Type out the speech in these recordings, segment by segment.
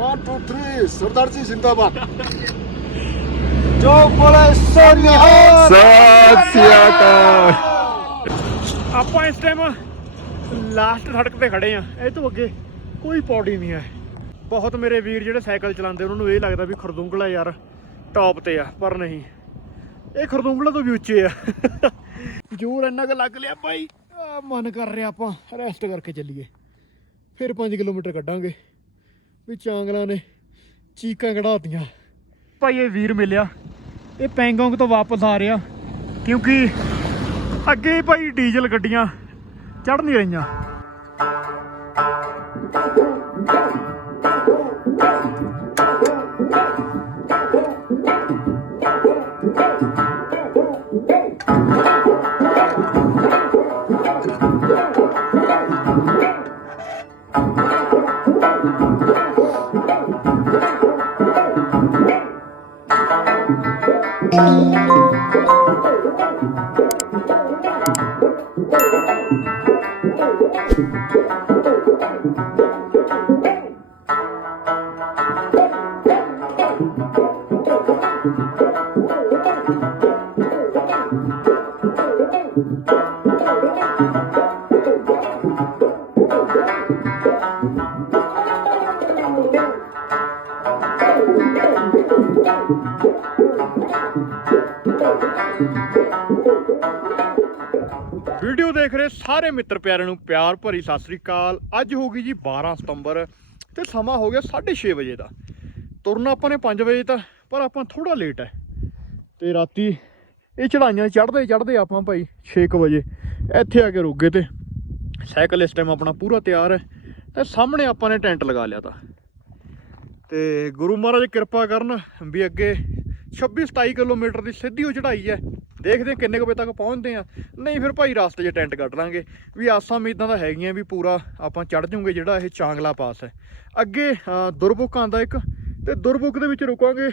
One two three सरदार जी जिंदाबाद जो बोले सो निहाल ਸਤਿ ਸ੍ਰੀ ਅਕਾਲ ਆਪਾਂ ਇਸ ਟਾਈਮ ਲਾਸਟ ਸੜਕ ਤੇ ਖੜੇ ਆ ਇਹ ਤੋਂ ਅੱਗੇ ਕੋਈ ਪੌੜੀ ਨਹੀਂ ਹੈ ਬਹੁਤ ਮੇਰੇ ਵੀਰ ਜਿਹੜੇ ਸਾਈਕਲ ਚਲਾਉਂਦੇ ਉਹਨਾਂ ਨੂੰ ਇਹ ਲੱਗਦਾ ਵੀ ਖਰਦੁੰਗਲਾ ਯਾਰ ਟੌਪ ਤੇ ਆ ਪਰ ਨਹੀਂ ਇਹ ਖਰਦੁੰਗਲਾ ਤੋਂ ਵੀ ਉੱਚੇ ਆ ਜੋਰ ਇੰਨਾ ਕੁ ਲੱਗ ਲਿਆ ਭਾਈ ਆਹ ਮਨ ਕਰ ਰਿਹਾ ਆਪਾਂ ਰੈਸਟ ਕਰਕੇ ਚੱਲੀਏ ਫਿਰ 5 ਕਿਲੋਮੀਟਰ ਕੱਢਾਂਗੇ ਵੀ ਚਾਂਗਲਾਂ ਨੇ, ਚੀਕਾਂ ਕਢਾਤੀਆਂ। ਭਾਈ ਇਹ ਵੀਰ ਮਿਲਿਆ। ਇਹ ਪੈਂਗੋਂਗ ਤੋਂ ਵਾਪਸ ਆ ਰਿਹਾ, ਕਿਉਂਕਿ ਅੱਗੇ ਭਾਈ ਡੀਜ਼ਲ ਗੱਡੀਆਂ ਚੜ ਨਹੀਂ ਰਹੀਆਂ। ਵੀਡੀਓ ਸਾਰੇ ਮਿੱਤਰ ਪਿਆਰਿਆਂ ਨੂੰ ਪਿਆਰ ਭਰੀ ਸਤਿ ਸ੍ਰੀ ਅਕਾਲ। ਅੱਜ ਹੋ ਗਈ ਜੀ 12 ਸਤੰਬਰ ਤੇ ਸਮਾਂ ਹੋ ਗਿਆ 6:30 ਵਜੇ ਦਾ। ਤੁਰਨਾ ਆਪਾਂ ਨੇ 5 ਵਜੇ ਤਾਂ, ਪਰ ਆਪਾਂ ਥੋੜਾ ਲੇਟ ਹੈ। ਤੇ ਰਾਤੀ ਇਹ ਚੜਾਈਆਂ ਚੜਦੇ ਚੜਦੇ ਆਪਾਂ ਭਾਈ 6 ਵਜੇ ਇੱਥੇ ਆ ਕੇ ਰੁਕ ਗਏ ਤੇ ਸਾਈਕਲ ਇਸ ਟਾਈਮ ਆਪਣਾ ਪੂਰਾ ਤਿਆਰ ਹੈ ਤੇ ਸਾਹਮਣੇ ਆਪਾਂ ਨੇ ਟੈਂਟ ਲਗਾ ਲਿਆ ਤਾਂ। ਤੇ ਗੁਰੂ ਮਹਾਰਾਜ ਕਿਰਪਾ ਕਰਨ ਵੀ ਅੱਗੇ 26 27 ਕਿਲੋਮੀਟਰ ਦੀ ਸਿੱਧੀ ਉਹ ਚੜਾਈ ਹੈ। ਦੇਖਦੇ ਹਾਂ ਕਿੰਨੇ ਕੁ ਵਜੇ ਤੱਕ ਪਹੁੰਚਦੇ ਆ ਨਹੀਂ ਫਿਰ ਭਾਈ ਰਸਤੇ 'ਚ ਟੈਂਟ ਕੱਢ ਲਾਂਗੇ। ਵੀ ਆਸਾਂ ਉਮੀਦਾਂ ਤਾਂ ਹੈਗੀਆਂ ਵੀ ਪੂਰਾ ਆਪਾਂ ਚੜ ਜੂਗੇ ਜਿਹੜਾ ਇਹ ਚਾਂਗਲਾ ਪਾਸ ਹੈ। ਅੱਗੇ ਅ, ਦੁਰਬੁੱਕ ਆਂਦਾ ਇੱਕ ਤੇ ਦੁਰਬੁੱਕ ਦੇ ਵਿੱਚ ਰੁਕਾਂਗੇ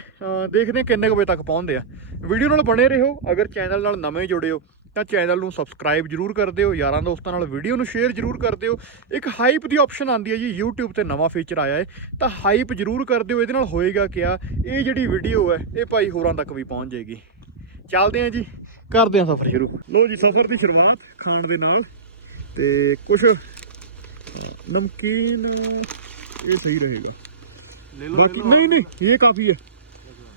ਦੇਖਦੇ ਹਾਂ ਕਿੰਨੇ ਕੁ ਵਜੇ ਤੱਕ ਪਹੁੰਚਦੇ ਆ ਵੀਡੀਓ ਨਾਲ ਬਣੇ ਰਹੋ। ਅਗਰ ਚੈਨਲ ਨਾਲ ਨਵੇਂ ਜੁੜੇ ਹੋ ਤਾਂ ਚੈਨਲ ਨੂੰ ਸਬਸਕ੍ਰਾਈਬ ਜਰੂਰ ਕਰ ਦਿਓ। ਯਾਰਾਂ ਦੋਸਤਾਂ ਨਾਲ ਵੀਡੀਓ ਨੂੰ ਸ਼ੇਅਰ ਜਰੂਰ ਕਰ ਦਿਓ। ਇੱਕ ਹਾਈਪ ਦੀ ਆਪਸ਼ਨ ਆਂਦੀ ਹੈ ਜੀ YouTube ਤੇ ਨਵਾਂ ਫੀਚਰ ਆਇਆ ਹੈ। ਤਾਂ ਹਾਈਪ ਜਰੂਰ ਕਰ ਦਿਓ। ਇਹਦੇ ਨਾਲ ਹੋਏਗਾ ਕਿਆ? ਇਹ ਜਿਹੜੀ ਵੀਡੀਓ ਹੈ ਇਹ ਭਾਈ ਹੋਰਾਂ ਤੱਕ ਵੀ ਪਹੁੰਚ ਜਾਏਗੀ। ਚੱਲਦੇ ਆਂ ਜੀ ਕਰਦੇ ਆਂ ਸਫ਼ਰ ਸ਼ੁਰੂ ਲੋ ਜੀ ਸਫ਼ਰ ਦੀ ਸ਼ੁਰੂਆਤ ਖਾਣ ਦੇ ਨਾਲ ਤੇ ਕੁਝ ਨਮਕੀਨ ਇਹ ਸਹੀ ਰਹੇਗਾ बाकी नहीं नहीं ये काफी है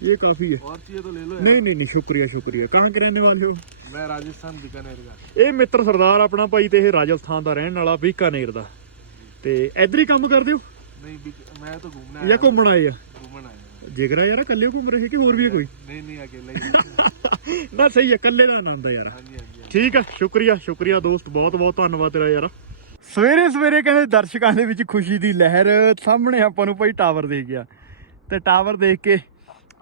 ये काफी है और चाहिए तो ले लो नहीं नहीं नहीं शुक्रिया शुक्रिया कहाँ के रहने वाले हो मैं राजस्थान बीकानेर का ਇਹ ਮਿੱਤਰ ਸਰਦਾਰ ਆਪਣਾ ਭਾਈ ਤੇ ਇਹ ਰਾਜਸਥਾਨ ਦਾ ਰਹਿਣ ਵਾਲਾ ਬੀਕਾਨੇਰ ਦਾ ਤੇ ਇੱਧਰ ਹੀ ਕੰਮ ਕਰਦੇ ਹੋ नहीं बीक- मैं तो घूमने ਜਾਂ ਘੁੰਮਣ ਆਏ ਆ घूमन आया ਜਿਗਰਾ ਯਾਰ ਇਕੱਲੇ ਘੁੰਮ ਰਹੇ ਕਿ ਹੋਰ ਵੀ ਕੋਈ? ਨਹੀਂ ਨਹੀਂ ਅਕੇਲਾ ਹੀ ਨਾ ਸਹੀ ਹੈ ਇਕੱਲੇ ਦਾ ਆਨੰਦ ਆ ਯਾਰ। ਠੀਕ ਹੈ ਸ਼ੁਕਰੀਆ ਸ਼ੁਕਰੀਆ ਦੋਸਤ ਬਹੁਤ ਬਹੁਤ ਧੰਨਵਾਦ ਤੇਰਾ ਯਾਰ। ਸਵੇਰੇ ਸਵੇਰੇ ਕਹਿੰਦੇ ਦਰਸ਼ਕਾਂ ਦੇ ਵਿੱਚ ਖੁਸ਼ੀ ਦੀ ਲਹਿਰ ਸਾਹਮਣੇ ਆਪਾਂ ਨੂੰ ਭਾਈ ਟਾਵਰ ਦੇਖ ਗਿਆ। ਤੇ ਟਾਵਰ ਦੇਖ ਕੇ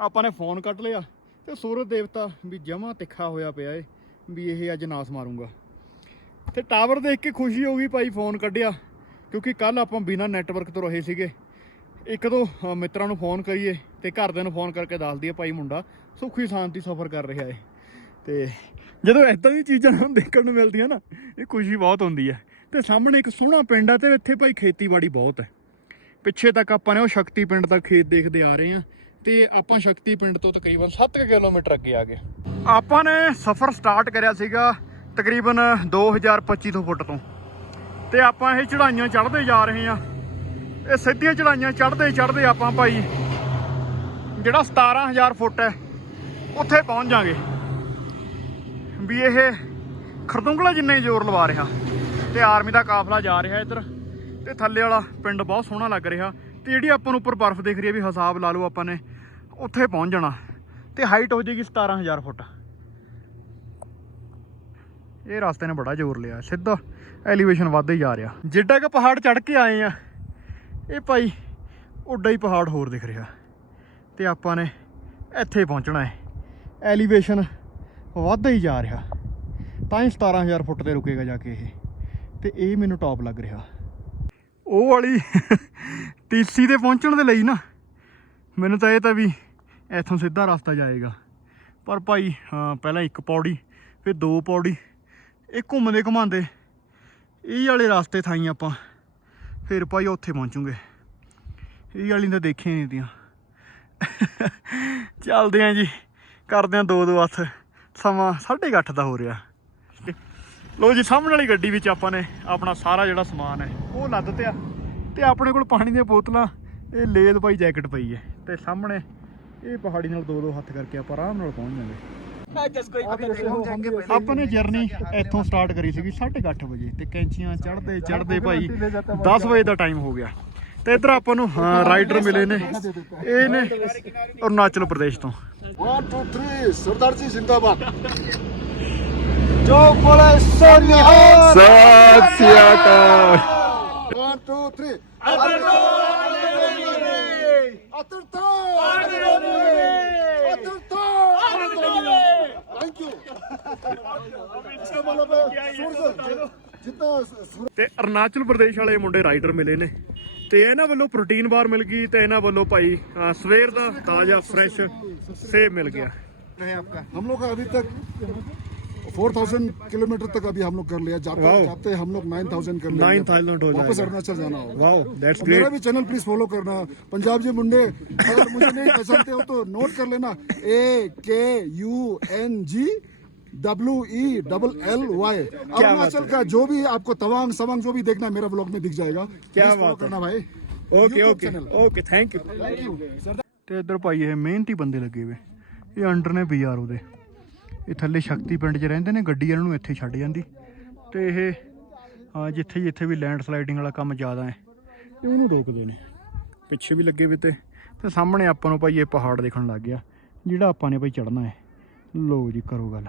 ਆਪਾਂ ਨੇ ਫੋਨ ਕੱਟ ਲਿਆ ਤੇ ਸੂਰਜ ਦੇਵਤਾ ਵੀ ਜਮਾ ਤਿੱਖਾ ਹੋਇਆ ਪਿਆ ਏ ਵੀ ਇਹ ਅੱਜ ਨਾਸ ਮਾਰੂਗਾ। ਤੇ ਟਾਵਰ ਦੇਖ ਕੇ ਖੁਸ਼ੀ ਹੋ ਗਈ ਭਾਈ ਫੋਨ ਕੱਢਿਆ ਕਿਉਂਕਿ ਕੱਲ ਆਪਾਂ ਬਿਨਾ ਨੈਟਵਰਕ ਤੋਂ ਰਹੇ ਸੀਗੇ। ਇੱਕ ਦੋ ਮਿੱਤਰਾਂ ਨੂੰ ਫੋਨ ਕਰੀਏ ਤੇ ਘਰਦਿਆਂ ਨੂੰ ਫੋਨ ਕਰਕੇ ਦੱਸ ਦਈਏ ਭਾਈ ਮੁੰਡਾ ਸੁਖੀ ਸ਼ਾਂਤੀ ਸਫ਼ਰ ਕਰ ਰਿਹਾ ਹੈ ਤੇ ਜਦੋਂ ਇਦਾਂ ਦੀ ਚੀਜ਼ਾਂ ਨੂੰ ਦੇਖਣ ਨੂੰ ਮਿਲਦੀਆਂ ਨਾ, ਇਹ ਖੁਸ਼ੀ ਬਹੁਤ ਹੁੰਦੀ ਹੈ ਤੇ ਸਾਹਮਣੇ ਇੱਕ ਸੋਹਣਾ ਪਿੰਡ ਆ ਤੇ ਇੱਥੇ ਭਾਈ ਖੇਤੀਬਾੜੀ ਬਹੁਤ ਹੈ ਪਿੱਛੇ ਤੱਕ ਆਪਾਂ ਨੇ ਉਹ ਸ਼ਕਤੀ ਪਿੰਡ ਦਾ ਖੇਤ ਦੇਖਦੇ ਆ ਰਹੇ ਹਾਂ ਤੇ ਆਪਾਂ ਸ਼ਕਤੀ ਪਿੰਡ ਤੋਂ ਤਕਰੀਬਨ 7 ਕਿਲੋਮੀਟਰ ਅੱਗੇ ਆ ਗਏ। ਆਪਾਂ ਨੇ ਸਫ਼ਰ ਸਟਾਰਟ ਕਰਿਆ ਸੀਗਾ ਤਕਰੀਬਨ 2250 ਫੁੱਟ ਤੋਂ। ਤੇ ਆਪਾਂ ਇਹ ਚੜਾਈਆਂ ਚੜ੍ਹਦੇ ਜਾ ਰਹੇ ਹਾਂ ਇਹ ਸਿੱਧੀਆਂ ਚੜਾਈਆਂ ਚੜ੍ਹਦੇ ਚੜ੍ਹਦੇ ਆਪਾਂ ਭਾਈ, ਜਿਹੜਾ 17000 ਫੁੱਟ ਹੈ, ਉੱਥੇ ਪਹੁੰਚ ਜਾਾਂਗੇ ਵੀ ਇਹ ਖਰਦੁੰਗਲਾ ਜਿੰਨੇ ਹੀ ਜ਼ੋਰ ਲਵਾ ਰਿਹਾ, ਤੇ ਆਰਮੀ ਦਾ ਕਾਫਲਾ ਜਾ ਰਿਹਾ ਇੱਧਰ, ਤੇ ਥੱਲੇ ਵਾਲਾ ਪਿੰਡ ਬਹੁਤ ਸੋਹਣਾ ਲੱਗ ਰਿਹਾ। ਤੇ ਜਿਹੜੀ ਆਪਾਂ ਨੂੰ ਉੱਪਰ ਬਰਫ਼ ਦਿਖ ਰਹੀ ਹੈ, ਵੀ ਹਿਸਾਬ ਲਾ ਲਓ ਆਪਾਂ ਨੇ, ਉੱਥੇ ਪਹੁੰਚ ਜਾਣਾ। ਤੇ ਹਾਈਟ ਹੋ ਜਾਏਗੀ 17000 ਫੁੱਟ। ਇਹ ਰਸਤੇ ਨੇ ਬੜਾ ਜ਼ੋਰ ਲਿਆ, ਸਿੱਧਾ ਐਲੀਵੇਸ਼ਨ ਵੱਧਦਾ ਹੀ ਜਾ ਰਿਹਾ। ਜਿੱਡਾ ਕਿ ਪਹਾੜ ਚੜ ਕੇ ਆਏ ਆ ਇਹ ਭਾਈ ਉੱਡਾ ਹੀ ਪਹਾੜ ਹੋਰ ਦਿਖ ਰਿਹਾ ਤੇ ਆਪਾਂ ਨੇ ਇੱਥੇ ਪਹੁੰਚਣਾ ਹੈ। ਐਲੀਵੇਸ਼ਨ ਵੱਧਦਾ ਹੀ ਜਾ ਰਿਹਾ। ਤਾਂ ਹੀ 17000 ਫੁੱਟ ਤੇ ਰੁਕੇਗਾ ਜਾ ਕੇ ਇਹ। ਤੇ ਇਹ ਮੈਨੂੰ ਟੌਪ ਲੱਗ ਰਿਹਾ। ਉਹ ਵਾਲੀ ਟੀਸੀ ਤੇ ਪਹੁੰਚਣ ਦੇ ਲਈ ਨਾ ਮੈਨੂੰ ਤਾਂ ਇਹ ਤਾਂ ਵੀ ਇੱਥੋਂ ਸਿੱਧਾ ਰਸਤਾ ਜਾਏਗਾ। ਪਰ ਭਾਈ ਹਾਂ, ਪਹਿਲਾਂ ਇੱਕ ਪੌੜੀ ਫਿਰ ਦੋ ਪੌੜੀ ਇਹ ਘੁੰਮਦੇ ਘੁਮਾਉਂਦੇ ਇਹ ਵਾਲੇ ਰਸਤੇ ਥਾਈ ਆਪਾਂ ਫਿਰ ਭਾਈ ਉੱਥੇ ਪਹੁੰਚੂਗੇ। ਇਹ ਵਾਲੀ ਤਾਂ ਦੇਖੀ ਨਹੀਂ ਦੀਆਂ ਚੱਲਦੇ ਆਂ ਜੀ, ਕਰਦੇ ਆਂ ਦੋ ਦੋ ਹੱਥ। ਸਮਾਂ 8:30 ਦਾ ਹੋ ਰਿਹਾ। ਲੋ ਜੀ, ਸਾਹਮਣੇ ਵਾਲੀ ਗੱਡੀ ਵਿੱਚ ਆਪਾਂ ਨੇ ਆਪਣਾ ਸਾਰਾ ਜਿਹੜਾ ਸਮਾਨ ਹੈ, ਉਹ ਲੱਦ ਤਿਆ। ਤੇ ਆਪਣੇ ਕੋਲ ਪਾਣੀ ਦੀਆਂ ਬੋਤਲਾਂ, ਇਹ ਲੇਦ ਪਾਈ ਜੈਕਟ ਪਈ ਹੈ। ਤੇ ਸਾਹਮਣੇ ਇਹ ਪਹਾੜੀ ਨਾਲ ਦੋ ਦੋ ਹੱਥ ਕਰਕੇ ਆਪਾਂ ਆਰਾਮ ਨਾਲ ਪਹੁੰਚ ਜਾਂਗੇ। ਆਪਾਂ ਜਰਨੀ ਇੱਥੋਂ ਸਟਾਰਟ ਕਰੀ ਸੀਗੀ 8:30 ਵਜੇ ਤੇ ਕੈਂਚੀਆਂ ਚੜਦੇ ਚੜਦੇ ਭਾਈ 10 ਵਜੇ ਦਾ ਟਾਈਮ ਹੋ ਗਿਆ। ਤੇ ਇਧਰ ਆਪਾਂ ਨੂੰ ਹਾਂ ਰਾਈਡਰ ਮਿਲੇ ਨੇ। ਇਹ ਨੇ ਅਰੁਣਾਚਲ ਪ੍ਰਦੇਸ਼ ਤੋਂ। 1 2 3 ਸਰਦਾਰ ਜੀ ਜ਼ਿੰਦਾਬਾਦ ਜੋ ਬੋਲੇ ਸੋਨਿਆ ਸਤਿ ਸ੍ਰੀ ਅਕਾਲ। 1 2 3 ਅਤਰ ਤੋਂ ਤੇ ਅਰੁਣਾਚਲ ਪ੍ਰਦੇਸ਼ ਵਾਲੇ ਮੁੰਡੇ ਰਾਈਡਰ ਮਿਲੇ ਨੇ ਤੇ ਇਹਨਾਂ ਵੱਲੋਂ ਪ੍ਰੋਟੀਨ ਬਾਰ ਮਿਲ ਗਈ ਤੇ ਇਹਨਾਂ ਵੱਲੋਂ ਭਾਈ ਅਹ, ਸਵੇਰ ਦਾ ਤਾਜ਼ਾ ਫਰੈਸ਼ ਸੇਬ ਮਿਲ ਗਿਆ हम लोग का अभी तक 4000 किलोमीटर तक अभी हम लोग कर लिया जाते Wow. जाते हम लोग 9000 कर लिया 9000 हो वापस जाएगा। अरुणाचल जाना होगा ਵਾਓ ਦੈਟਸ और मेरा ग्रेट भी चैनल प्लीज फॉलो करना पंजाब जी मुंडे अगर मुझे नहीं पहचानते हो तो नोट कर लेना A K U N ji W E double L Y Arunachal का जो भी आपको तवांग सवांग जो भी देखना है मेरा ब्लॉग में दिख जाएगा क्या Please follow बात है। करना भाई okay YouTube okay channel। Okay thank you Thank you. सरदार ਤੇ ਇੱਧਰ ਭਾਈ ਇਹ ਮਿਹਨਤੀ ਬੰਦੇ ਲੱਗੇ ਵੇ ਇਹ ਅੰਡਰ ਨੇ ਬੀਆਰਓ ਦੇ ਇਹ ਥੱਲੇ ਸ਼ਕਤੀ ਪਿੰਡ 'ਚ ਰਹਿੰਦੇ ਨੇ ਗੱਡੀ ਇਹਨਾਂ ਨੂੰ ਇੱਥੇ ਛੱਡ ਜਾਂਦੀ ਤੇ ਇਹ ਹਾਂ ਜਿੱਥੇ ਜਿੱਥੇ ਵੀ ਲੈਂਡ ਸਲਾਈਡਿੰਗ ਵਾਲਾ ਕੰਮ ਜ਼ਿਆਦਾ ਹੈ ਇਹ ਉਹਨੂੰ ਰੋਕਦੇ ਨੇ ਪਿੱਛੇ ਵੀ ਲੱਗੇ ਵੇ ਤੇ ਤੇ ਸਾਹਮਣੇ ਆਪਾਂ ਨੂੰ ਭਾਈ ਇਹ ਪਹਾੜ ਦੇਖਣ ਲੱਗ ਗਿਆ ਜਿਹੜਾ ਆਪਾਂ ਨੇ ਭਾਈ ਚੜਨਾ ਹੈ ਲੋ ਜੀ ਕਰੋ ਗੱਲ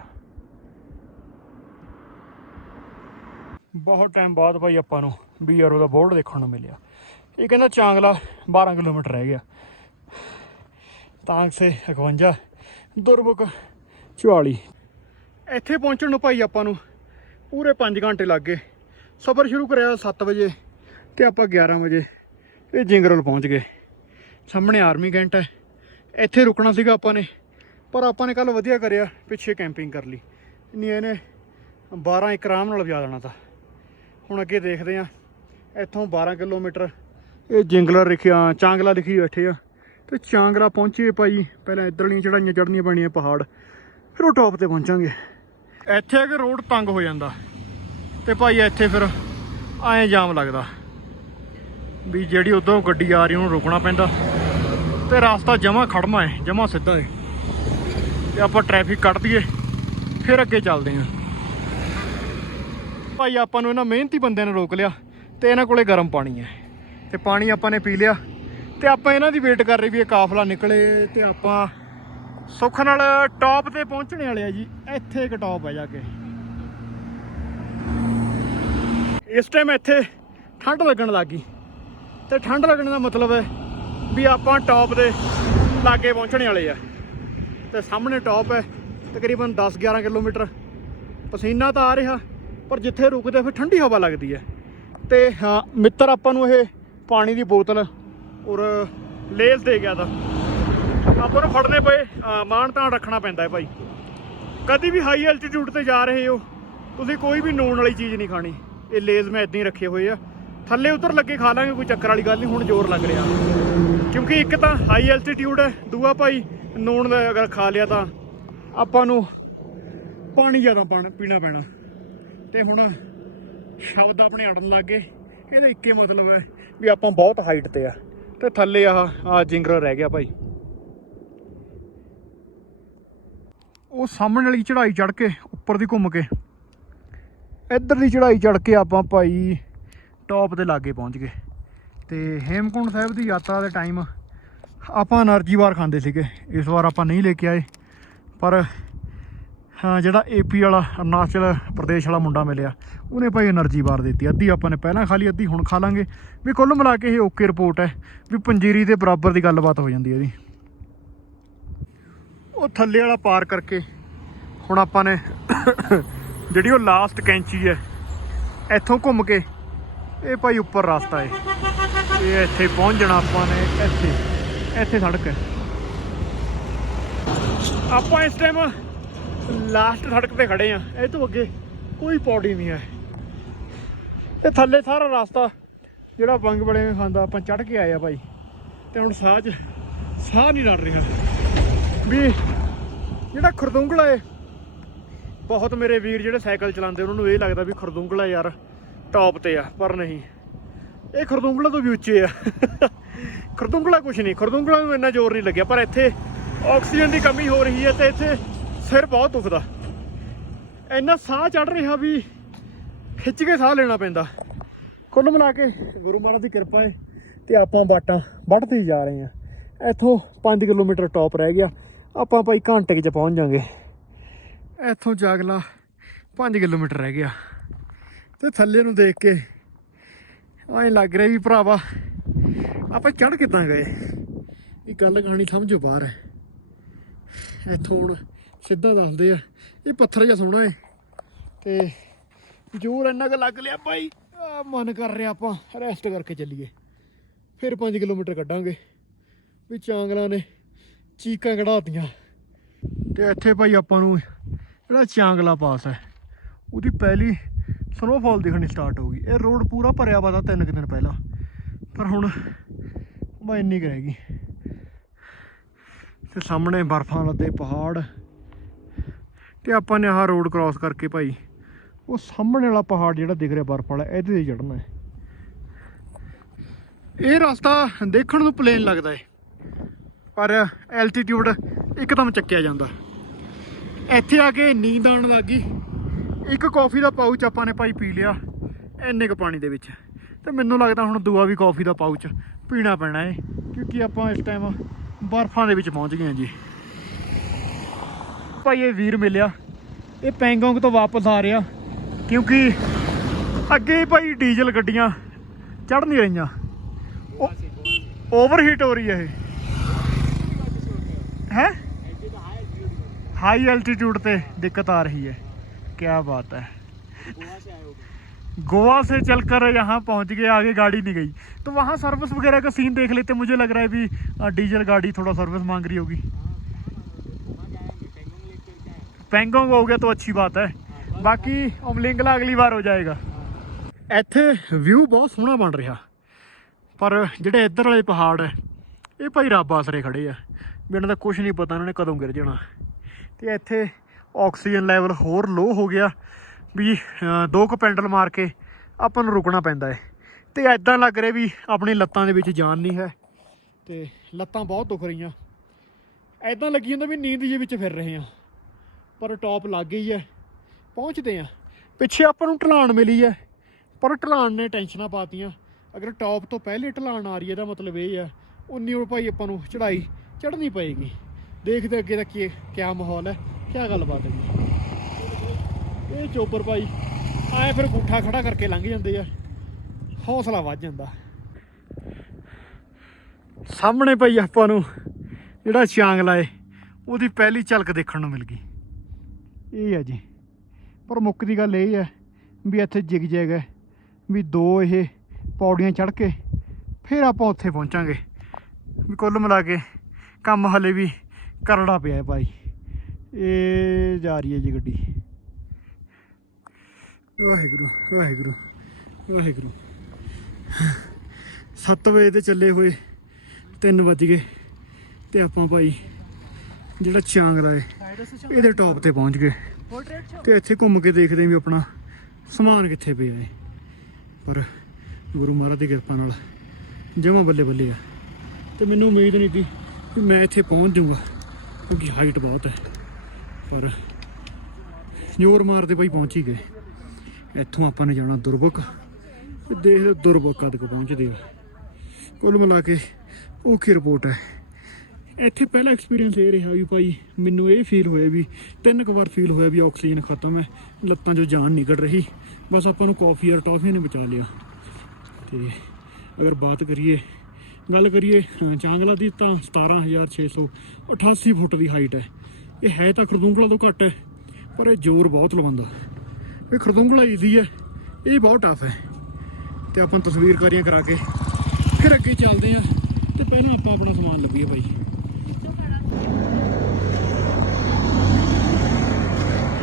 ਬਹੁਤ ਟਾਈਮ ਬਾਅਦ ਭਾਈ ਆਪਾਂ ਨੂੰ ਬੀਆਰਓ ਦਾ ਬੋਰਡ ਦੇਖਣ ਨੂੰ ਮਿਲਿਆ। ਇਹ ਕਹਿੰਦਾ ਚਾਂਗਲਾ 12 ਕਿਲੋਮੀਟਰ ਰਹਿ ਗਿਆ। ਤਾਂਗ ਸੇ 51 ਦੁਰਮੁਖ 44 ਇੱਥੇ ਪਹੁੰਚਣ ਨੂੰ ਭਾਈ ਆਪਾਂ ਨੂੰ ਪੂਰੇ 5 ਘੰਟੇ ਲੱਗ ਗਏ। ਸਫ਼ਰ ਸ਼ੁਰੂ ਕਰਿਆ 7 ਵਜੇ ਤੇ ਆਪਾਂ 11 ਵਜੇ ਇਹ ਜਿੰਗਰਲ ਪਹੁੰਚ ਗਏ। ਸਾਹਮਣੇ ਆਰਮੀ ਕੈਂਟ ਹੈ। ਇੱਥੇ ਰੁਕਣਾ ਸੀਗਾ ਆਪਾਂ ਨੇ, ਪਰ ਆਪਾਂ ਨੇ ਕੱਲ ਵਧੀਆ ਕਰਿਆ, ਪਿੱਛੇ ਕੈਂਪਿੰਗ ਕਰ ਲਈ। ਨਹੀਂ ਇਹਨੇ 12 ਇੱਕ ਆਰਾਮ ਨਾਲ ਵਜਾ ਦੇਣਾ ਤਾਂ। ਹੁਣ ਅੱਗੇ ਦੇਖਦੇ ਆ ਇੱਥੋਂ 12 ਕਿਲੋਮੀਟਰ। ਇਹ ਜਿੰਗਲਰ ਲਿਖਿਆ ਚਾਂਗਲਾ ਲਿਖੀ ਬੈਠੇ ਆ। ਤੇ ਚਾਂਗਲਾ ਪਹੁੰਚੇ ਭਾਈ, ਪਹਿਲਾਂ ਇੱਧਰਲੀਆਂ ਚੜਾਈਆਂ ਚੜਨੀਆਂ ਪੈਣੀਆਂ ਪਹਾੜ। ਫਿਰ ਉਹ ਟੌਪ ਤੇ ਪਹੁੰਚਾਂਗੇ। ਇੱਥੇ ਆ ਕਿ ਰੋਡ ਤੰਗ ਹੋ ਜਾਂਦਾ। ਤੇ ਭਾਈ ਇੱਥੇ ਫਿਰ ਐਂ ਜਾਮ ਲੱਗਦਾ। ਵੀ ਜਿਹੜੀ ਉਦੋਂ ਗੱਡੀ ਆ ਰਹੀ, ਉਹਨੂੰ ਰੋਕਣਾ ਪੈਂਦਾ। ਤੇ ਰਸਤਾ ਜਮਾ ਖੜਮਾ ਹੈ ਜਮਾ ਸਿੱਧਾ ਹੈ ਤੇ ਆਪਾਂ ਟ੍ਰੈਫਿਕ ਕੱਢ ਦਈਏ, ਫਿਰ ਅੱਗੇ ਚੱਲਦੇ ਹਾਂ ਭਾਈ, ਆਪਾਂ ਨੂੰ ਇਹਨਾਂ ਮਿਹਨਤੀ ਬੰਦਿਆਂ ਨੇ ਰੋਕ ਲਿਆ ਤੇ ਇਹਨਾਂ ਕੋਲੇ ਗਰਮ ਪਾਣੀ ਹੈ। ਤੇ ਪਾਣੀ ਆਪਾਂ ਨੇ ਪੀ ਲਿਆ ਤੇ ਆਪਾਂ ਇਹਨਾਂ ਦੀ ਵੇਟ ਕਰ ਰਹੇ ਵੀ ਇਹ ਕਾਫਲਾ ਨਿਕਲੇ ਤੇ ਆਪਾਂ ਸੁੱਖ ਨਾਲ ਟੌਪ ਤੇ ਪਹੁੰਚਣੇ ਵਾਲੇ ਆ ਜੀ। ਇੱਥੇ ਇੱਕ ਟੌਪ ਹੈ ਜਾ ਕੇ। ਇਸ ਟਾਈਮ ਇੱਥੇ ਠੰਡ ਲੱਗਣ ਲੱਗੀ ਤੇ ਠੰਡ ਲੱਗਣ ਦਾ ਮਤਲਬ ਹੈ ਵੀ ਆਪਾਂ ਟੌਪ ਦੇ ਲਾਗੇ ਪਹੁੰਚਣੇ ਵਾਲੇ ਆ। ਤੇ ਸਾਹਮਣੇ ਟੌਪ ਹੈ ਤਕਰੀਬਨ 10-11 ਕਿਲੋਮੀਟਰ। ਪਸੀਨਾ ਤਾਂ ਆ ਰਿਹਾ। ਪਰ ਜਿੱਥੇ ਰੁਕਦੇ ਫਿਰ ਠੰਡੀ ਹਵਾ ਲੱਗਦੀ ਹੈ। ਤੇ, ਹਾਂ, ਮਿੱਤਰ, ਆਪਾਂ ਨੂੰ ਇਹ ਪਾਣੀ ਦੀ ਬੋਤਲ ਔਰ ਲੇਜ਼ ਦੇ ਗਿਆ ਤਾਂ। ਆਪਾਂ ਨੂੰ ਫੜਨੇ ਪਏ, ਅਹ, ਮਾਣ ਤਾਂ ਰੱਖਣਾ ਪੈਂਦਾ ਹੈ ਭਾਈ। ਕਦੀ ਵੀ ਹਾਈ ਐਲਟੀਟਿਊਡ ਤੇ ਜਾ ਰਹੇ ਹੋ, ਤੁਸੀਂ ਕੋਈ ਵੀ ਨੂਣ ਵਾਲੀ ਚੀਜ਼ ਨਹੀਂ ਖਾਣੀ। ਇਹ ਲੇਜ਼ ਮੈਂ ਇਦਾਂ ਹੀ ਰੱਖੇ ਹੋਏ ਆ। ਥੱਲੇ ਉਤਰ ਲੱਗੇ ਖਾ ਲਾਂਗੇ, ਕੋਈ ਚੱਕਰ ਵਾਲੀ ਗੱਲ ਨਹੀਂ, ਹੁਣ ਜ਼ੋਰ ਲੱਗ ਰਿਹਾ। ਕਿਉਂਕਿ ਇੱਕ ਤਾਂ ਹਾਈ ਐਲਟੀਟਿਊਡ ਹੈ, ਦੂਆ ਭਾਈ ਨੂਣ ਦਾ ਅਗਰ ਖਾ ਲਿਆ ਤਾਂ ਆਪਾਂ ਨੂੰ ਪਾਣੀ ਜ਼ਿਆਦਾ ਪਾਣ ਪੀਣਾ ਪੈਣਾ। ਤੇ ਹੁਣ ਸ਼ਬਦ ਆਪਣੇ ਅੜਨ ਲੱਗ ਗਏ। ਇਹਦਾ ਇੱਕ ਹੀ ਮਤਲਬ ਹੈ ਵੀ ਆਪਾਂ ਬਹੁਤ ਹਾਈਟ ਤੇ ਆ। ਤੇ ਥੱਲੇ ਆਹ ਆ ਜਿੰਗਰ ਰਹਿ ਗਿਆ ਭਾਈ। ਉਹ ਸਾਹਮਣੇ ਵਾਲੀ ਚੜ੍ਹਾਈ ਚੜ ਕੇ ਉੱਪਰ ਦੀ ਘੁੰਮ ਕੇ। ਇੱਧਰ ਦੀ ਚੜ੍ਹਾਈ ਚੜ ਕੇ ਆਪਾਂ ਭਾਈ ਟੌਪ ਤੇ ਲਾਗੇ ਪਹੁੰਚ ਗਏ। ਤੇ ਹੇਮਕੁੰਡ ਸਾਹਿਬ ਦੀ ਯਾਤਰਾ ਦੇ ਟਾਈਮ ਆਪਾਂ એનર્ਜੀ ਬਾਰ ਖਾਂਦੇ ਸੀਗੇ। ਇਸ ਵਾਰ ਆਪਾਂ ਨਹੀਂ ਲੈ ਕੇ ਆਏ। ਪਰ ਜਿਹੜਾ ਏਪੀ ਵਾਲਾ ਅਰਨਾਚਲ ਪ੍ਰਦੇਸ਼ ਵਾਲਾ ਮੁੰਡਾ ਮਿਲਿਆ, ਉਹਨੇ ਭਾਈ એનર્ਜੀ ਬਾਰ ਦਿੱਤੀ, ਅੱਧੀ ਆਪਾਂ ਨੇ ਪਹਿਲਾਂ ਖਾ ਲਈ, ਅੱਧੀ ਹੁਣ ਖਾ ਲਾਂਗੇ। ਵੀ ਕੁੱਲ ਮਿਲਾ ਕੇ ਇਹ ਓਕੇ ਰਿਪੋਰਟ ਹੈ, ਵੀ ਪੰਜੀਰੀ ਦੇ ਬਰਾਬਰ ਦੀ ਗੱਲਬਾਤ ਹੋ ਜਾਂਦੀ ਹੈ ਇਹਦੀ। ਉਹ ਥੱਲੇ ਵਾਲਾ ਪਾਰ ਕਰਕੇ, ਹੁਣ ਆਪਾਂ ਨੇ ਜਿਹੜੀ ਉਹ ਲਾਸਟ ਕੈਂਚੀ ਹੈ, ਇੱਥੋਂ ਘੁੰਮ ਕੇ, ਇਹ ਭਾਈ ਉੱਪਰ ਰਸਤਾ ਹੈ। ਇਹ ਇੱਥੇ ਪਹੁੰਚਣਾ ਆਪਾਂ ਨੇ, ਇੱਥੇ ਇੱਥੇ ਸੜਕ ਹੈ। ਆਪਾਂ ਇਸ ਟਾਈਮ ਲਾਸਟ ਸੜਕ ਤੇ ਖੜੇ ਆ। ਇਹ ਤੋਂ ਅੱਗੇ ਕੋਈ ਪੌੜੀ ਨਹੀਂ ਹੈ। ਇਹ ਥੱਲੇ ਸਾਰਾ ਰਸਤਾ ਜਿਹੜਾ ਬੰਗ ਬੜੇ ਖਾਂਦਾ, ਆਪਾਂ ਚੜ ਕੇ ਆਏ ਆ ਭਾਈ। ਤੇ ਹੁਣ ਸਾਹ 'ਚ ਸਾਹ ਨਹੀਂ ਲੜ ਰਿਹਾ। ਵੀ ਜਿਹੜਾ ਖਰਦੁੰਗਲਾ ਏ, ਬਹੁਤ ਮੇਰੇ ਵੀਰ ਜਿਹੜੇ ਸਾਈਕਲ ਚਲਾਉਂਦੇ, ਉਹਨਾਂ ਨੂੰ ਇਹ ਲੱਗਦਾ ਵੀ ਖਰਦੁੰਗਲਾ ਯਾਰ ਟੌਪ ਤੇ ਆ, ਪਰ ਨਹੀਂ। ਇਹ ਖਰਦੁੰਗਲਾ ਤੋਂ ਵੀ ਉੱਚੇ ਆ। ਖਰਦੁੰਗਲਾ ਕੁਛ ਨਹੀਂ, ਖਰਦੁੰਗਲਾ ਨੂੰ ਇੰਨਾ ਜ਼ੋਰ ਨਹੀਂ ਲੱਗਿਆ, ਪਰ ਇੱਥੇ ਆਕਸੀਜਨ ਦੀ ਕਮੀ ਹੋ ਰਹੀ ਹੈ ਤੇ ਇੱਥੇ ਸਿਰ ਬਹੁਤ ਦੁਖਦਾ। ਇੰਨਾ ਸਾਹ ਚੜ ਰਿਹਾ ਵੀ ਖਿੱਚ ਕੇ ਸਾਹ ਲੈਣਾ ਪੈਂਦਾ। ਕੁੱਲ ਮਿਲਾ ਕੇ ਗੁਰੂ ਮਹਾਰਾਜ ਦੀ ਕਿਰਪਾ ਹੈ ਤੇ ਆਪਾਂ ਬਾਟਾਂ ਵੱਢਦੇ ਹੀ ਜਾ ਰਹੇ ਆ ਇੱਥੋਂ 5 ਕਿਲੋਮੀਟਰ ਟੌਪ ਰਹਿ ਗਿਆ। ਆਪਾਂ ਭਾਈ ਘੰਟੇ 'ਚ ਪਹੁੰਚ ਜਾਾਂਗੇ। ਇੱਥੋਂ ਜਾਗਲਾ 5 ਕਿਲੋਮੀਟਰ ਰਹਿ ਗਿਆ। ਤੇ ਥੱਲੇ ਨੂੰ ਦੇਖ ਕੇ ਐਂ ਲੱਗ ਰਿਹਾ ਵੀ ਭਰਾਵਾ, ਆਪਾਂ ਚੜ ਕਿੱਦਾਂ ਗਏ? ਇਹ ਗੱਲ ਕਹਾਣੀ ਸਮਝੋ ਬਾਹਰ। ਇੱਥੋਂ ਹੁਣ ਸਿੱਧਾ ਦੱਸਦੇ ਆ। ਇਹ ਪੱਥਰ ਜਿਹਾ ਸੋਹਣਾ ਏ। ਤੇ ਜੋਰ ਇੰਨਾ ਕੁ ਲੱਗ ਲਿਆ ਭਾਈ ਮਨ ਕਰ ਰਿਹਾ ਆਪਾਂ ਰੈਸਟ ਕਰਕੇ ਚੱਲੀਏ। ਫਿਰ 5 ਕਿਲੋਮੀਟਰ ਕੱਢਾਂਗੇ। ਵੀ ਚਾਂਗਲਾਂ ਨੇ ਚੀਕਾਂ ਕਢਾਤੀਆਂ। ਤੇ ਇੱਥੇ ਭਾਈ ਆਪਾਂ ਨੂੰ ਜਿਹੜਾ ਚਾਂਗਲਾ ਪਾਸ ਹੈ, ਉਹਦੀ ਪਹਿਲੀ ਸਨੋਫਾਲ ਦਿਖਣੀ ਸਟਾਰਟ ਹੋ ਗਈ। ਇਹ ਰੋਡ ਪੂਰਾ ਭਰਿਆ ਵਾ ਤਾਂ ਤਿੰਨ ਕੁ ਦਿਨ ਪਹਿਲਾਂ। ਪਰ ਹੁਣ ਬਾ ਇੰਨੀ ਕੁ ਰਹਿ ਗਈ। ਤੇ ਸਾਹਮਣੇ ਬਰਫਾਂ ਲੱਦੇ ਪਹਾੜ। ਤੇ ਆਪਾਂ ਨੇ ਆਹ ਰੋਡ ਕ੍ਰਾਸ ਕਰਕੇ ਭਾਈ, ਉਹ ਸਾਹਮਣੇ ਵਾਲਾ ਪਹਾੜ ਜਿਹੜਾ ਦਿਖ ਰਿਹਾ ਬਰਫ ਵਾਲਾ, ਇਹਦੇ ਤੇ ਚੜਨਾ ਹੈ। ਇਹ ਰਸਤਾ ਦੇਖਣ ਨੂੰ ਪਲੇਨ ਲੱਗਦਾ ਹੈ, ਪਰ ਐਲਟੀਟਿਊਡ ਇੱਕਦਮ ਚੱਕਿਆ ਜਾਂਦਾ ਇੱਥੇ ਆ ਕੇ ਨੀਂਦ ਆਉਣ ਲੱਗੀ ਇੱਕ ਕੌਫੀ ਦਾ ਪਾਊਚ ਆਪਾਂ ਨੇ ਭਾਈ ਪੀ ਲਿਆ, ਇੰਨੇ ਕੁ ਪਾਣੀ ਦੇ ਵਿੱਚ। ਤੇ ਮੈਨੂੰ ਲੱਗਦਾ ਹੁਣ ਦੂਆ ਵੀ ਕੌਫੀ ਦਾ ਪਾਊਚ ਪੀਣਾ ਪੈਣਾ ਹੈ, ਕਿਉਂਕਿ ਆਪਾਂ ਇਸ ਟਾਈਮ ਬਰਫਾਂ ਦੇ ਵਿੱਚ ਪਹੁੰਚ ਗਏ ਹਾਂ ਜੀ। ਭਾਈ ਇਹ ਵੀਰ ਮਿਲਿਆ ਇਹ ਪੈਂਗੋਂਗ ਤੋਂ ਵਾਪਸ ਆ ਰਿਹਾ ਕਿਉਂਕਿ ਅੱਗੇ ਹੀ ਭਾਈ ਡੀਜ਼ਲ ਗੱਡੀਆਂ ਚੜ ਨਹੀਂ ਰਹੀਆਂ ਓਵਰਹੀਟ ਹੋ ਰਹੀ ਹੈ ਇਹ ਹੈ हाई एल्टीट्यूड पे दिक्कत आ रही है क्या बात है गोवा से चलकर यहाँ पहुँच गए आगे गाड़ी नहीं गई तो वहाँ सर्विस वगैरह का सीन देख लेते मुझे लग रहा है भी अ, डीजल गाड़ी थोड़ा सर्विस मांग रही होगी पैंगोंग हो गया तो अच्छी बात है बाकी उमलिंगला अगली बार हो जाएगा ਇੱਥੇ ਵਿਊ ਬਹੁਤ ਸੋਹਣਾ ਬਣ ਰਿਹਾ ਪਰ ਜਿਹੜੇ ਇੱਧਰ ਵਾਲੇ ਪਹਾੜ ਹੈ ਇਹ ਭਾਈ ਰੱਬ ਆਸਰੇ ਖੜੇ ਆ ਵੀ ਇਹਨਾਂ ਦਾ ਕੁਝ ਨਹੀਂ ਪਤਾ ਇਹਨਾਂ ਨੇ ਕਦੋਂ ਗਿਰ ਜਾਣਾ ਤੇ ਇੱਥੇ ਆਕਸੀਜਨ ਲੈਵਲ ਹੋਰ ਲੋ ਹੋ ਗਿਆ ਵੀ ਅਹ, ਦੋ ਕੁ ਪੈਂਡਲ ਮਾਰ ਕੇ ਆਪਾਂ ਨੂੰ ਰੁਕਣਾ ਪੈਂਦਾ ਹੈ ਤੇ ਐਦਾਂ ਲੱਗ ਰਿਹਾ ਵੀ ਆਪਣੀ ਲੱਤਾਂ ਦੇ ਵਿੱਚ ਜਾਨ ਨਹੀਂ ਹੈ ਤੇ ਲੱਤਾਂ ਬਹੁਤ ਦੁਖ ਰਹੀਆਂ ਐਦਾਂ ਲੱਗੀ ਜਾਂਦਾ ਵੀ ਨੀਂਦ ਜਿਹੇ ਵਿੱਚ ਫਿਰ ਰਹੇ ਆ ਪਰ ਟੌਪ ਲੱਗ ਗਈ ਹੈ। ਪਹੁੰਚਦੇ ਆ ਪਿੱਛੇ ਆਪਾਂ ਨੂੰ ਢਲਾਣ ਮਿਲੀ ਹੈ। ਪਰ ਢਲਾਣ ਨੇ ਟੈਨਸ਼ਨਾਂ ਪਾਤੀਆਂ। ਅਗਰ ਟੌਪ ਤੋਂ ਪਹਿਲੇ ਢਲਾਣ ਆ ਰਹੀ ਹੈ, ਇਹਦਾ ਮਤਲਬ ਇਹ ਹੈ, ਉਨੀ ਉਹ ਭਾਈ ਆਪਾਂ ਨੂੰ ਚੜਾਈ ਚੜ੍ਹਨੀ ਪਏਗੀ। ਦੇਖਦੇ ਅੱਗੇ ਦਾ ਕੀ, ਕਿਆ ਮਾਹੌਲ ਹੈ, ਕਿਆ ਗੱਲਬਾਤ ਹੈ। ਇਹ ਚੋਪਰ ਭਾਈ, ਆਏ ਫਿਰ ਗੁੱਠਾ ਖੜਾ ਕਰਕੇ ਲੰਘ ਜਾਂਦੇ ਆ। ਹੌਸਲਾ ਵੱਧ ਜਾਂਦਾ। ਸਾਹਮਣੇ ਭਾਈ ਆਪਾਂ ਨੂੰ ਜਿਹੜਾ ਚਾਂਗ ਲਾਏ ਉਹਦੀ ਪਹਿਲੀ ਝਲਕ ਦੇਖਣ ਨੂੰ ਮਿਲ ਗਈ। ਇਹ ਹੈ ਜੀ। ਪਰ ਮੁੱਕ ਦੀ ਗੱਲ ਇਹ ਹੈ ਵੀ ਇੱਥੇ ਜਿਗ ਜੈਗ ਹੈ ਵੀ ਦੋ ਇਹ ਪੌੜੀਆਂ ਚੜ੍ਹ ਕੇ ਫਿਰ ਆਪਾਂ ਉੱਥੇ ਪਹੁੰਚਾਂਗੇ। ਵੀ ਕੁੱਲ ਮਿਲਾ ਕੇ ਕੰਮ ਹਲੇ ਵੀ ਕਰੜਾ ਪਿਆ ਹੈ ਭਾਈ। ਇਹ ਜਾ ਰਹੀ ਹੈ ਜੀ ਗੱਡੀ। ਵਾਹਿਗੁਰੂ ਵਾਹਿਗੁਰੂ ਵਾਹਿਗੁਰੂ। 7 ਵਜੇ ਤੇ ਚੱਲੇ ਹੋਏ 3 ਵੱਜ ਗਏ। ਤੇ ਆਪਾਂ ਭਾਈ ਜਿਹੜਾ ਚਾਂਗਲਾ ਹੈ ਇਹਦੇ ਟੌਪ ਤੇ ਪਹੁੰਚ ਗਏ ਤੇ ਇੱਥੇ ਘੁੰਮ ਕੇ ਦੇਖਦੇ ਵੀ ਆਪਣਾ ਸਮਾਨ ਕਿੱਥੇ ਪਿਆ ਹੈ। ਪਰ ਗੁਰੂ ਮਹਾਰਾਜ ਦੀ ਕਿਰਪਾ ਨਾਲ ਜਮਾ ਬੱਲੇ ਬੱਲੇ ਆ। ਤੇ ਮੈਨੂੰ ਉਮੀਦ ਨਹੀਂ ਸੀ ਕਿ ਮੈਂ ਇੱਥੇ ਪਹੁੰਚ ਜਾਊਂਗਾ, ਕਿਉਂਕਿ ਹਾਈਟ ਬਹੁਤ ਹੈ। ਪਰ ਜ਼ੋਰ ਮਾਰਦੇ ਬਈ ਪਹੁੰਚ ਹੀ ਗਏ। ਇੱਥੋਂ ਆਪਾਂ ਨੇ ਜਾਣਾ ਦੁਰਬਕ ਤੇ ਦੇਖਦੇ ਦੁਰਬਕ ਕਦ ਪਹੁੰਚਦੇ ਆ। ਕੁੱਲ ਮਿਲਾ ਕੇ ਔਖੀ ਰਿਪੋਰਟ ਹੈ। ਇੱਥੇ ਪਹਿਲਾ ਐਕਸਪੀਰੀਅੰਸ ਇਹ ਰਿਹਾ ਵੀ ਭਾਈ ਮੈਨੂੰ ਇਹ ਫੀਲ ਹੋਇਆ ਵੀ ਤਿੰਨ ਕੁ ਵਾਰ ਫੀਲ ਹੋਇਆ ਵੀ ਆਕਸੀਜਨ ਖਤਮ ਹੈ, ਲੱਤਾਂ 'ਚੋਂ ਜਾਨ ਨਿਕਲ ਰਹੀ। ਬਸ ਆਪਾਂ ਨੂੰ ਕਾਫੀ ਔਰ ਟੌਫੀ ਨੇ ਬਚਾ ਲਿਆ। ਤੇ ਅਗਰ ਬਾਤ ਕਰੀਏ, ਗੱਲ ਕਰੀਏ ਚਾਂਗਲਾ ਦੀ ਤਾਂ 17688 ਫੁੱਟ ਦੀ ਹਾਈਟ ਹੈ। ਇਹ ਹੈ ਤਾਂ ਖਰਦੂੰਗਲਾ ਤੋਂ ਘੱਟ ਹੈ, ਪਰ ਇਹ ਜ਼ੋਰ ਬਹੁਤ ਲਵਾਉਂਦਾ ਇਹ ਖਰਦੂੰਗਲਾ ਈਜ਼ੀ ਹੈ, ਇਹ ਬਹੁਤ ਟਫ ਹੈ। ਤੇ ਆਪਾਂ ਤਸਵੀਰ ਤਸਵੀਰਕਾਰੀਆਂ ਕਰਾ ਕੇ, ਫਿਰ ਅੱਗੇ ਚੱਲਦੇ ਆਂ ਤੇ ਪਹਿਲਾਂ ਆਪਾਂ ਆਪਣਾ ਸਮਾਨ ਲੱਭੀਏ ਭਾਈ।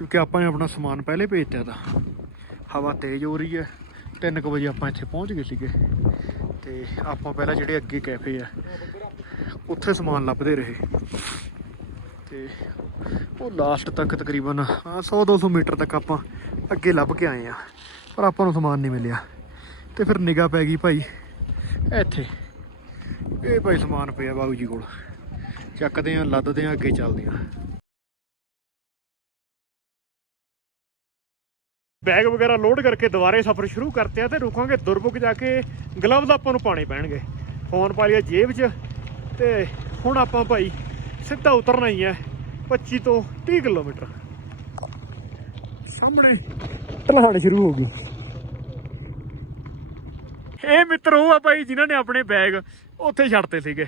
ਕਿਉਂਕਿ ਆਪਾਂ ਨੇ ਆਪਣਾ ਸਮਾਨ ਪਹਿਲੇ ਭੇਜਿਆ ਤਾਂ। ਹਵਾ ਤੇਜ਼ ਹੋ ਰਹੀ ਹੈ। 3 ਵਜੇ ਆਪਾਂ ਇੱਥੇ ਪਹੁੰਚ ਗਏ ਸੀਗੇ। ਤੇ ਆਪਾਂ ਪਹਿਲਾਂ ਜਿਹੜੇ ਅੱਗੇ ਕੈਫੇ ਆ, ਉੱਥੇ ਸਮਾਨ ਲੱਭਦੇ ਰਹੇ। ਤੇ ਉਹ ਲਾਸਟ ਤੱਕ ਤਕਰੀਬਨ 100-200 ਮੀਟਰ ਤੱਕ ਆਪਾਂ ਅੱਗੇ ਲੱਭ ਕੇ ਆਏ ਆ। ਪਰ ਆਪਾਂ ਨੂੰ ਸਮਾਨ ਨਹੀਂ ਮਿਲਿਆ। ਤੇ ਫਿਰ ਨਿਗਾਹ ਪੈ ਗਈ ਭਾਈ ਇੱਥੇ। ਇਹ ਭਾਈ ਸਮਾਨ ਪਿਆ ਬਾਬੂ ਜੀ ਕੋਲ। ਚੱਕਦੇ ਆ, ਲੱਦਦੇ ਆ, ਅੱਗੇ ਚੱਲਦੇ ਆ। ਬੈਗ ਵਗੈਰਾ ਲੋਡ ਕਰਕੇ ਦੁਬਾਰੇ ਸਫ਼ਰ ਸ਼ੁਰੂ ਕਰਤੇ ਆ ਤੇ ਰੁਕਾਂਗੇ ਦੁਰਬੁਕ ਜਾ ਕੇ ਗਲਵਜ਼ ਆਪਾਂ ਨੂੰ ਪਾਣੇ ਪੈਣਗੇ। ਫੋਨ ਪਾ ਲਿਆ ਜੇਬ 'ਚ ਤੇ ਹੁਣ ਆਪਾਂ ਭਾਈ ਸਿੱਧਾ ਉਤਰਨਾ ਹੀ ਹੈ 25 ਤੋਂ 30 ਕਿਲੋਮੀਟਰ। ਸਾਹਮਣੇ ਢਲਾਣ ਸ਼ੁਰੂ ਹੋ ਗਈ। ਇਹ ਮਿੱਤਰ ਉਹ ਆ ਭਾਈ ਜਿਨ੍ਹਾਂ ਨੇ ਆਪਣੇ ਬੈਗ ਉੱਥੇ ਛੱਡਤੇ ਸੀਗੇ।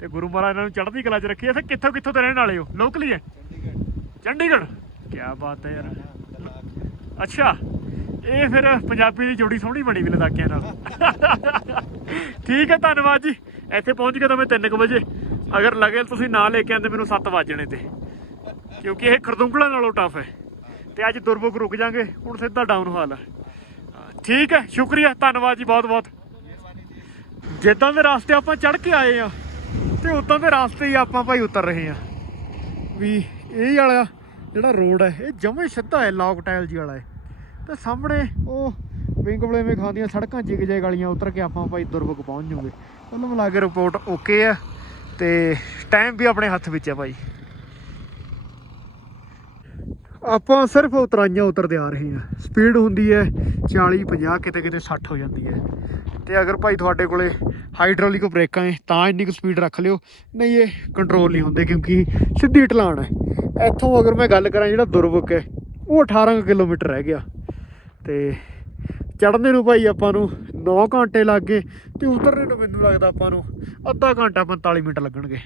ਤੇ ਗੁਰੂ ਮਹਾਰਾਜ ਇਹਨਾਂ ਨੂੰ ਚੜ੍ਹਦੀ ਕਲਾ 'ਚ ਰੱਖੀ ਇੱਥੇ ਕਿੱਥੋਂ ਕਿੱਥੋਂ ਦੇ ਰਹਿਣ ਵਾਲੇ ਹੋ? ਲੋਕਲੀ ਹੈ ਚੰਡੀਗੜ੍ਹ। ਕੀ ਬਾਤ ਹੈ ਯਾਰ। ਅੱਛਾ, ਇਹ ਫਿਰ ਪੰਜਾਬੀ ਦੀ ਜੋੜੀ ਸੋਹਣੀ ਬਣੀ ਵੀ ਲਦਾਕਿਆਂ ਨਾਲ ਠੀਕ ਹੈ, ਧੰਨਵਾਦ ਜੀ। ਇੱਥੇ ਪਹੁੰਚ ਕੇ ਤਾਂ ਮੈਂ 3 ਵਜੇ। ਅਗਰ ਲਗੇ ਤੁਸੀਂ ਨਾ ਲੈ ਕੇ ਆਂਦੇ ਮੈਨੂੰ 7 ਵਜਣੇ ਤੇ। ਕਿਉਂਕਿ ਇਹ ਖਰਦੁੰਗਲਾ ਨਾਲੋਂ ਟਫ ਹੈ। ਤੇ ਅੱਜ ਦੁਰਬੁਕ ਰੁਕ ਜਾਾਂਗੇ, ਹੁਣ ਸਿੱਧਾ ਡਾਊਨ ਹਾਲ ਹੈ ਠੀਕ ਹੈ, ਸ਼ੁਕਰੀਆ, ਧੰਨਵਾਦ ਜੀ ਬਹੁਤ ਬਹੁਤ ਜਿੱਦਾਂ ਦੇ ਰਸਤੇ ਆਪਾਂ ਚੜ੍ਹ ਕੇ ਆਏ ਆ, ਤੇ ਉਦਾਂ ਦੇ ਰਸਤੇ ਹੀ ਆਪਾਂ ਭਾਈ ਉਤਰ ਰਹੇ ਆ। ਵੀ ਇਹ ਵਾਲਾ ਜਿਹੜਾ ਰੋਡ ਹੈ, ਇਹ ਜਮੇ ਸਿੱਧਾ ਹੈ ਲੌਕ ਟਾਇਲ ਜੀ ਵਾਲਾ ਹੈ। ਤੇ ਸਾਹਮਣੇ ਉਹ ਵਿੰਗ ਬਲੇਵੇਂ ਖਾਂਦੀਆਂ ਸੜਕਾਂ, ਜਿਗ ਜੇ ਗਲੀਆਂ ਉਤਰ ਕੇ ਆਪਾਂ ਭਾਈ ਦੁਰਬਕ ਪਹੁੰਚ ਜੂਗੇ ਉਹਨੂੰ ਮਿਲਾ ਕੇ ਰਿਪੋਰਟ ਓਕੇ ਆ ਤੇ ਟਾਈਮ ਵੀ ਆਪਣੇ ਹੱਥ ਵਿੱਚ ਹੈ ਭਾਈ। ਆਪਾਂ ਸਿਰਫ ਉਤਰਾਈਆਂ ਉਤਰਦੇ ਆ ਰਹੇ ਹਾਂ। ਸਪੀਡ ਹੁੰਦੀ ਹੈ 40 50 ਕਿਤੇ ਕਿਤੇ 60 ਹੋ ਜਾਂਦੀ ਹੈ। ਤੇ ਅਗਰ ਭਾਈ ਤੁਹਾਡੇ ਕੋਲੇ ਹਾਈਡ੍ਰੋਲਿਕ ਬ੍ਰੇਕਾਂ ਹੈ, ਤਾਂ ਇੰਨੀ ਕੁ ਸਪੀਡ ਰੱਖ ਲਿਓ। ਨਹੀਂ, ਇਹ ਕੰਟਰੋਲ ਨਹੀਂ ਹੁੰਦੇ ਕਿਉਂਕਿ ਸਿੱਧੀ ਢਲਾਣ ਹੈ। ਇੱਥੋਂ ਅਗਰ ਮੈਂ ਗੱਲ ਕਰਾਂ ਜਿਹੜਾ ਦੁਰਬੁਕ ਹੈ, ਉਹ 18 ਕੁ ਕਿਲੋਮੀਟਰ ਰਹਿ ਗਿਆ। ਤੇ ਚੜ੍ਹਨੇ ਨੂੰ ਭਾਈ ਆਪਾਂ ਨੂੰ 9 ਘੰਟੇ ਲੱਗ ਗਏ ਤੇ ਉਤਰਨੇ ਨੂੰ ਮੈਨੂੰ ਲੱਗਦਾ ਆਪਾਂ ਨੂੰ ਅੱਧਾ ਘੰਟਾ 45 ਮਿੰਟ ਲੱਗਣਗੇ।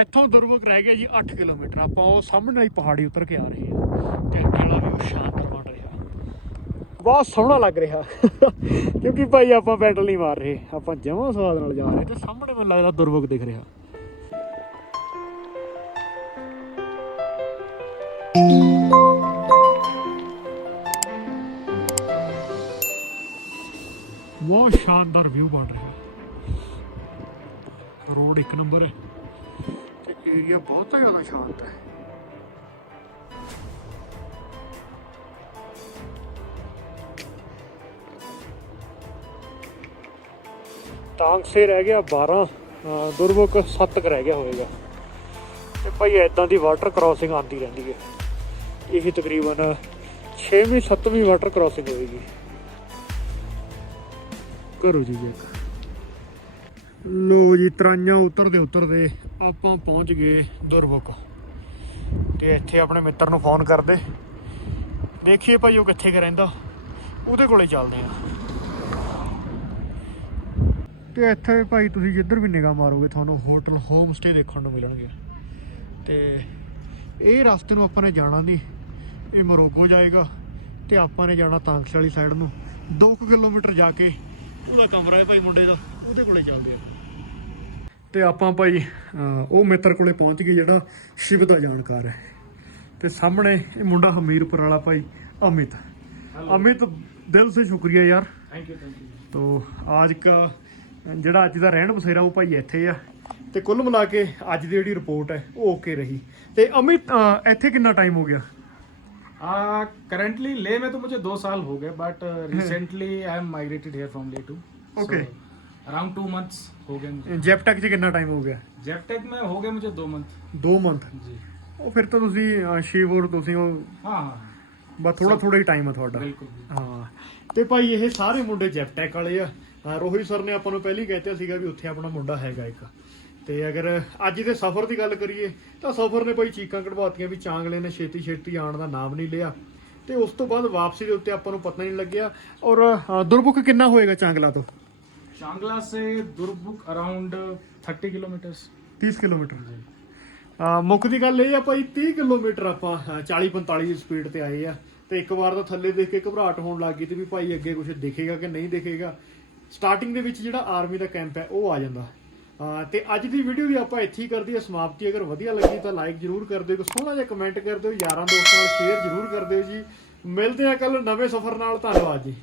ਇੱਥੋਂ ਦੁਰਬਕ ਰਹਿ ਗਿਆ ਜੀ 8 ਕਿਲੋਮੀਟਰ। ਆਪਾਂ ਉਹ ਸਾਹਮਣੇ ਵਾਲੀ ਪਹਾੜੀ ਉਤਰ ਕੇ ਆ ਰਹੇ ਹਾਂ। ਤੇ ਅੱਗੇ ਵੀ ਉਹ ਸ਼ਾਨਦਾਰ ਬਣ ਰਿਹਾ। ਬਹੁਤ ਸੋਹਣਾ ਲੱਗ ਰਿਹਾ। ਕਿਉਂਕਿ ਭਾਈ ਆਪਾਂ ਪੈਡਲ ਨਹੀਂ ਮਾਰ ਰਹੇ। ਆਪਾਂ ਜਮਾਂ ਸਵਾਦ ਨਾਲ ਜਾ ਰਹੇ ਤੇ ਸਾਹਮਣੇ ਮੈਨੂੰ ਲੱਗਦਾ ਦੁਰਬਕ ਦਿਖ ਰਿਹਾ। ਬਹੁਤ ਸ਼ਾਨਦਾਰ ਵਿਊ ਬਣ ਰਿਹਾ। ਰੋਡ ਇੱਕ ਨੰਬਰ ਹੈ। ਤੇ ਏਰੀਆ ਬਹੁਤ ਜ਼ਿਆਦਾ ਸ਼ਾਂਤ ਹੈ। ਤਾਂਗ ਸੇ ਰਹਿ ਗਿਆ 12 ਅਹ ਦੁਰਮੁਖ 7 ਕ ਰਹਿ ਗਿਆ ਹੋਵੇਗਾ। ਤੇ ਭਾਈ ਐਦਾਂ ਦੀ ਵਾਟਰ ਕ੍ਰਾਸਿੰਗ ਆਉਂਦੀ ਰਹਿੰਦੀ ਹੈ। ਇਹ ਤਕਰੀਬਨ 6ਵੀਂ 7ਵੀਂ ਵਾਟਰ ਕ੍ਰਾਸਿੰਗ ਹੋਵੇਗੀ। ਕਰੋ ਜੀ ਚੈੱਕ ਲੋ ਜੀ, ਤਰਾਈਆਂ ਉਤਰਦੇ ਉਤਰਦੇ ਆਪਾਂ ਪਹੁੰਚ ਗਏ ਦੁਰਬੁਕ ਤੇ ਇੱਥੇ ਆਪਣੇ ਮਿੱਤਰ ਨੂੰ ਫੋਨ ਕਰਦੇ। ਦੇਖੀਏ ਭਾਈ ਉਹ ਕਿੱਥੇ ਕੁ ਰਹਿੰਦਾ। ਉਹਦੇ ਕੋਲੇ ਚੱਲਦੇ ਆ ਤੇ ਇੱਥੇ ਭਾਈ ਤੁਸੀਂ ਜਿੱਧਰ ਵੀ ਨਿਗਾਹ ਮਾਰੋਗੇ, ਤੁਹਾਨੂੰ ਹੋਟਲ ਹੋਮ ਸਟੇ ਦੇਖਣ ਨੂੰ ਮਿਲਣਗੇ। ਤੇ ਇਹ ਰਸਤੇ ਨੂੰ ਆਪਾਂ ਨੇ ਜਾਣਾ ਨਹੀਂ ਇਹ ਮਰੋਗੋ ਜਾਏਗਾ। ਤੇ ਆਪਾਂ ਨੇ ਜਾਣਾ ਤਾਂਕਸ ਵਾਲੀ ਸਾਈਡ ਨੂੰ 2 ਕਿਲੋਮੀਟਰ ਜਾ ਕੇ ਉਹਦਾ ਕਮਰਾ ਹੈ ਭਾਈ ਮੁੰਡੇ ਦਾ ਉਹਦੇ ਕੋਲੇ ਚੱਲਦੇ ਆ। ਤੇ ਆਪਾਂ ਭਾਈ ਉਹ ਮਿੱਤਰ ਕੋਲੇ ਪਹੁੰਚ ਗਏ ਜਿਹੜਾ ਸ਼ਿਵ ਦਾ ਜਾਣਕਾਰ ਹੈ। ਤੇ ਸਾਹਮਣੇ ਇਹ ਮੁੰਡਾ ਹਮੀਰਪੁਰ ਵਾਲਾ ਭਾਈ ਅਮਿਤ। ਅਮਿਤ ਦਿਲ ਸੇ ਸ਼ੁਕਰੀਆ ਯਾਰ। Thank you, thank you. ਤੋ ਅੱਜ ਕਾ ਜਿਹੜਾ ਅੱਜ ਦਾ ਰਹਿਣ ਬਸੇਰਾ ਉਹ ਭਾਈ ਇੱਥੇ ਆ। ਤੇ ਕੁੱਲ ਮਿਲਾ ਕੇ ਅੱਜ ਦੀ ਜਿਹੜੀ ਰਿਪੋਰਟ ਹੈ ਉਹ ਓਕੇ ਰਹੀ। ਤੇ ਅਮਿਤ ਇੱਥੇ ਕਿੰਨਾ ਟਾਈਮ ਹੋ ਗਿਆ? करंटली ले में तो मुझे दो साल हो गए but recently I am migrated here from Leh to Okay. Around two months हो गए मुझे ਜੈਪਟੈਕ 'ਚ ਕਿੰਨਾ ਟਾਈਮ ਹੋ ਗਿਆ जेपटेक में हो गए मुझे दो मंथ 2 ਮੰਥ जी ਉਹ ਫਿਰ ਤਾਂ ਤੁਸੀਂ ਅਹ, ਸ਼ਿਵ ਔਰ ਤੁਸੀਂ ਉਹ हाँ हाँ ਬਸ ਥੋੜਾ ਥੋੜਾ ਹੀ ਟਾਈਮ ਆ ਤੁਹਾਡਾ बिल्कुल बिल्कुल। ਹਾਂ ਤੇ ਭਾਈ ਇਹ ਸਾਰੇ ਮੁੰਡੇ ਜੈਪਟੈਕ ਵਾਲੇ ਆ ਹਾਂ, ਰੋਹਿਤ ਸਰ ਨੇ ਆਪਾਂ ਨੂੰ ਪਹਿਲੀ ਕਹਿਤਾ ਸੀਗਾ ਵੀ ਉੱਥੇ ਆਪਣਾ ਮੁੰਡਾ ਹੈਗਾ ਇੱਕ ਤੇ ਅਗਰ ਅੱਜ ਦੇ ਸਫ਼ਰ ਦੀ ਗੱਲ ਕਰੀਏ ਤਾਂ ਸਫ਼ਰ ਨੇ ਭਾਈ ਚੀਕਾਂ ਕਢਵਾਤੀਆਂ ਵੀ ਚਾਂਗਲੇ ਨੇ ਛੇਤੀ ਛੇਤੀ ਆਉਣ ਦਾ ਨਾਮ ਨਹੀਂ ਲਿਆ ਤੇ ਉਸ ਤੋਂ ਬਾਅਦ ਵਾਪਸੀ ਦੇ ਉੱਤੇ ਆਪਾਂ ਨੂੰ ਪਤਾ ਨਹੀਂ ਲੱਗਿਆ ਔਰ ਅ, ਦੁਰਮੁਖ ਕਿੰਨਾ ਹੋਏਗਾ ਚਾਂਗਲਾ ਤੋਂ चांगला से दुर्बुक अराउंड 30 किलोमीटर्स 30 ਕਿਲੋਮੀਟਰ ਆ ਮੁੱਖ ਦੀ ਗੱਲ ਇਹ ਆ ਭਾਈ 30 ਕਿਲੋਮੀਟਰ ਆਪਾਂ 40 45 ਦੀ ਸਪੀਡ ਤੇ ਆਏ ਆ ਤੇ ਇੱਕ ਵਾਰ ਤਾਂ ਥੱਲੇ ਦੇਖ ਕੇ ਘਬਰਾਹਟ ਹੋਣ ਲੱਗ ਗਈ ਤੇ ਵੀ ਭਾਈ ਅੱਗੇ ਕੁਝ ਦਿਖੇਗਾ ਕਿ ਨਹੀਂ ਦਿਖੇਗਾ ਸਟਾਰਟਿੰਗ ਦੇ ਵਿੱਚ ਜਿਹੜਾ ਆਰਮੀ ਦਾ ਕੈਂਪ ਹੈ ਉਹ ਆ ਜਾਂਦਾ ਆ ਤੇ ਅੱਜ ਦੀ ਵੀਡੀਓ ਵੀ ਆਪਾਂ ਇੱਥੇ ਹੀ ਕਰਦੀ ਹੈ। ਸਮਾਪਤੀ ਅਗਰ ਵਧੀਆ ਲੱਗੀ ਤਾਂ ਲਾਈਕ ਜਰੂਰ ਕਰ ਦਿਓ। ਸੋਹਣਾ ਜਿਹਾ ਕਮੈਂਟ ਕਰ ਦਿਓ। ਯਾਰਾਂ ਦੋਸਤਾਂ ਨਾਲ ਸ਼ੇਅਰ ਜਰੂਰ ਕਰ ਦਿਓ ਜੀ। ਮਿਲਦੇ ਆ ਕੱਲ ਨਵੇਂ ਸਫ਼ਰ ਨਾਲ। ਧੰਨਵਾਦ ਜੀ।